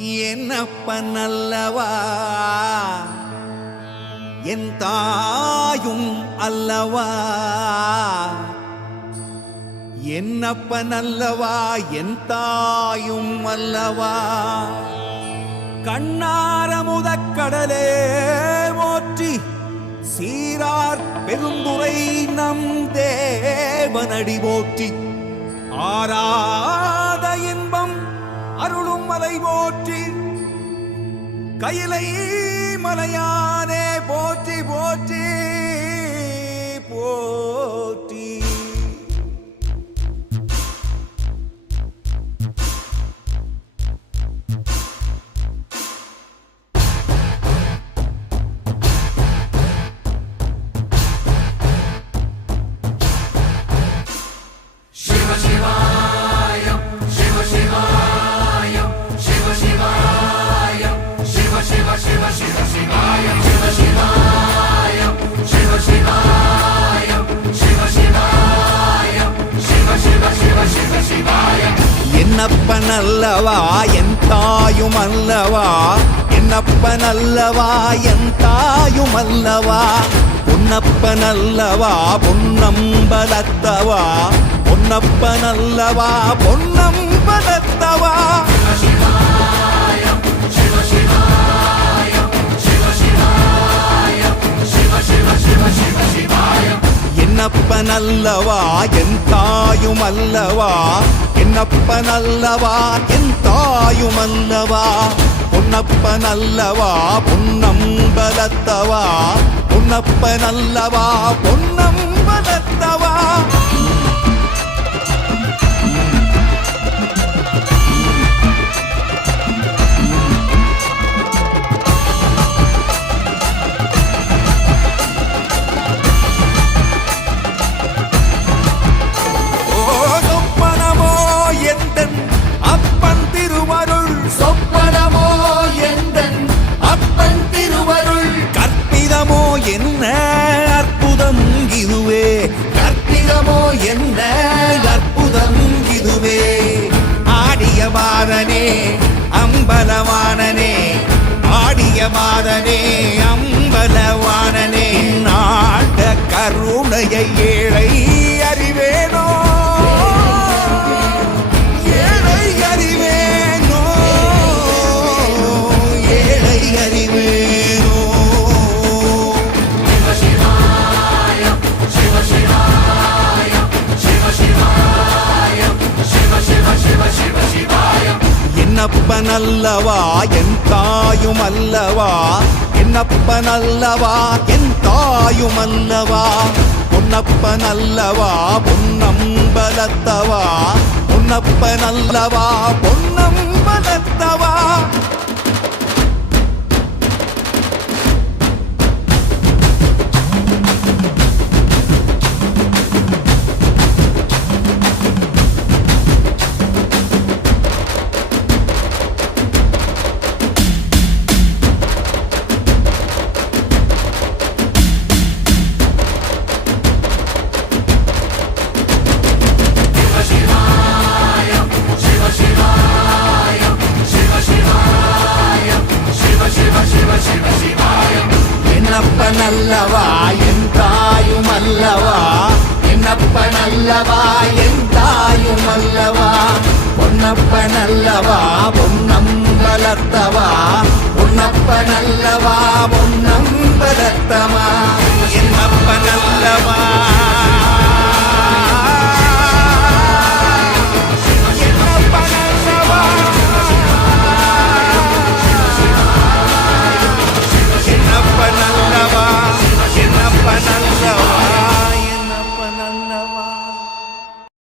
என்னப்பனல்லவா என் தாயும் அல்லவா, என்னப்பனல்லவா என் தாயும் அல்லவா. கண்ணாரமுதக்கடலே போற்றி சீரார் பெருந்துரை நம் தேவனடி போற்றி. ஆராத இன்பம் அருளும் மலை போற்றி, கையிலை மலையானே போற்றி போற்றி போற்றி. என்னப்பனல்லவா என் தாயும் அல்லவா, என்னப்பனல்லவா என் தாயும் அல்லவா. பொன்னப்பனல்லவா பொன்னம்பலத்தவா, பொன்னப்பனல்லவா பொன்னம்பலத்தவா. என்னப்பனல்லவா என் தாயும் அல்லவா, என்னப்பனல்லவா என் தாயும் அல்லவா. பொன்னப்பனல்லவா பொன்னம்பலத்தவா, பொன்னப்பனல்லவா பொன்னம்பலத்தவா. என்ன அற்புதம் இதுவே, கற்பிதமோ என்ன அற்புதம் இதுவே. ஆடிய மாதனே அம்பலவானனே, ஆடிய மாதனே அம்பலவானனே. நாட கருணையை ஏழை அறிவேனோ, ஏழை அறிவேனோ, ஏழை அறிவேனோ. என்னப்பனல்லவா என் தாயும் அல்லவா, என்னப்பனல்லவா என் தாயும் அல்லவா. பொன்னப்பனல்லவா பொன்னம்பலத்தவா, பொன்னப்பனல்லவா பொன்னம்பலத்தவா. என்னப்பனல்லவா என் தாயும் அல்லவா, என்னப்பனல்லவா என் தாயும் அல்லவா. பொன்னப்பனல்லவா பொன்னம்பலத்தவா, பொன்னப்பனல்லவா பொன்னம்பலத்தவா.